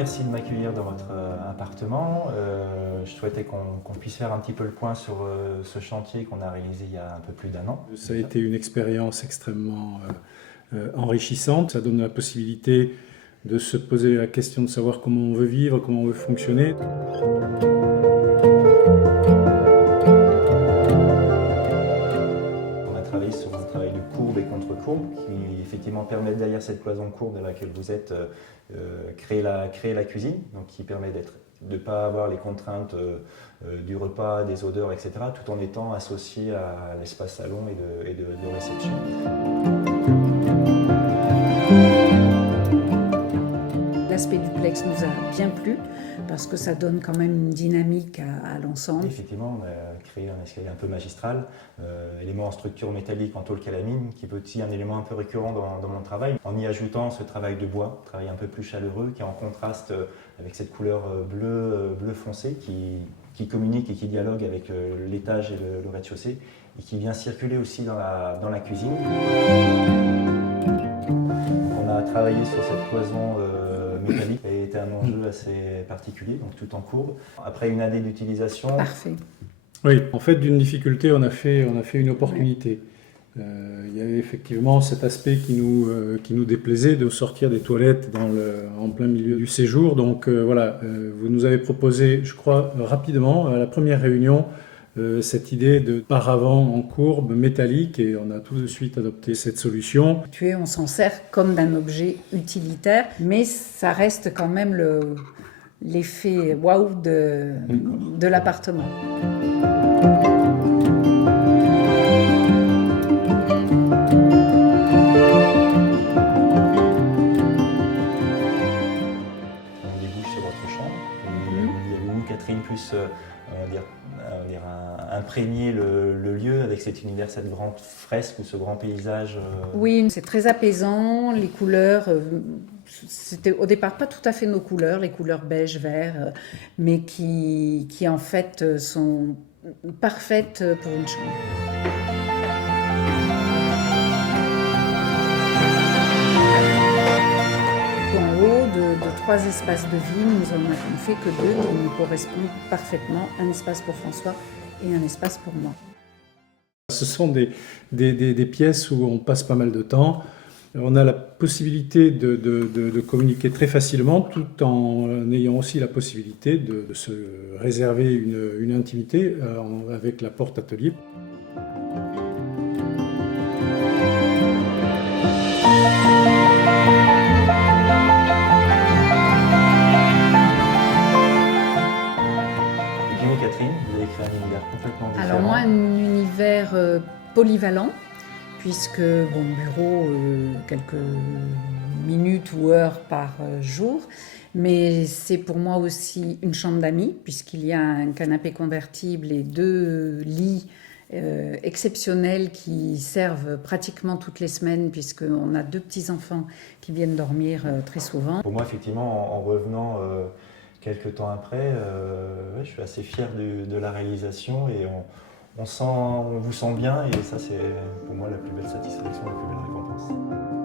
merci de m'accueillir dans votre appartement. Je souhaitais qu'on puisse faire un petit peu le point sur ce chantier qu'on a réalisé il y a un peu plus d'1 an. Ça a été une expérience extrêmement enrichissante. Ça donne la possibilité de se poser la question de savoir comment on veut vivre, comment on veut fonctionner. On a travaillé sur un travail de courbe et contre-courbe qui effectivement permet derrière cette cloison courbe dans laquelle vous êtes, créer la cuisine, donc qui permet de ne pas avoir les contraintes du repas, des odeurs, etc., tout en étant associé à l'espace salon et de réception. L'aspect duplex nous a bien plu parce que ça donne quand même une dynamique à l'ensemble. Effectivement, on a créé un escalier un peu magistral, élément en structure métallique en tôle calamine, qui est aussi un élément un peu récurrent dans mon travail, en y ajoutant ce travail de bois, travail un peu plus chaleureux, qui est en contraste avec cette couleur bleu foncé, qui communique et qui dialogue avec l'étage et le rez-de-chaussée, et qui vient circuler aussi dans la cuisine. On a travaillé sur cette cloison métallique, qui a été un enjeu assez particulier, donc tout en courbe. Après une année d'utilisation... Parfait. Oui, en fait, d'une difficulté, on a fait une opportunité. Il y avait effectivement cet aspect qui nous déplaisait, de sortir des toilettes en plein milieu du séjour. Donc voilà, vous nous avez proposé, je crois, rapidement, à la première réunion, cette idée de paravent en courbe métallique, et on a tout de suite adopté cette solution. On s'en sert comme d'un objet utilitaire, mais ça reste quand même l'effet waouh de l'appartement. On débouche sur votre chambre. Il y avait vous, Catherine, plus imprégner le lieu avec cet univers, cette grande fresque ou ce grand paysage. Oui, c'est très apaisant, les couleurs, c'était au départ pas tout à fait nos couleurs, les couleurs beige, vert, mais qui en fait sont parfaites pour une chambre. En haut de 3 espaces de vie, nous en avons fait que 2 qui nous correspondent parfaitement, un espace pour François et un espace pour moi. Ce sont des pièces où on passe pas mal de temps. On a la possibilité de communiquer très facilement, tout en ayant aussi la possibilité de se réserver une intimité avec la porte atelier. Catherine, vous avez créé un univers complètement différent. Alors moi, un univers polyvalent, puisque bon, bureau, quelques minutes ou heures par jour, mais c'est pour moi aussi une chambre d'amis, puisqu'il y a un canapé convertible et 2 lits exceptionnels qui servent pratiquement toutes les semaines, puisqu'on a 2 petits-enfants qui viennent dormir très souvent. Pour moi, effectivement, en revenant quelques temps après, je suis assez fier de la réalisation et on vous sent bien, et ça c'est pour moi la plus belle satisfaction, la plus belle récompense.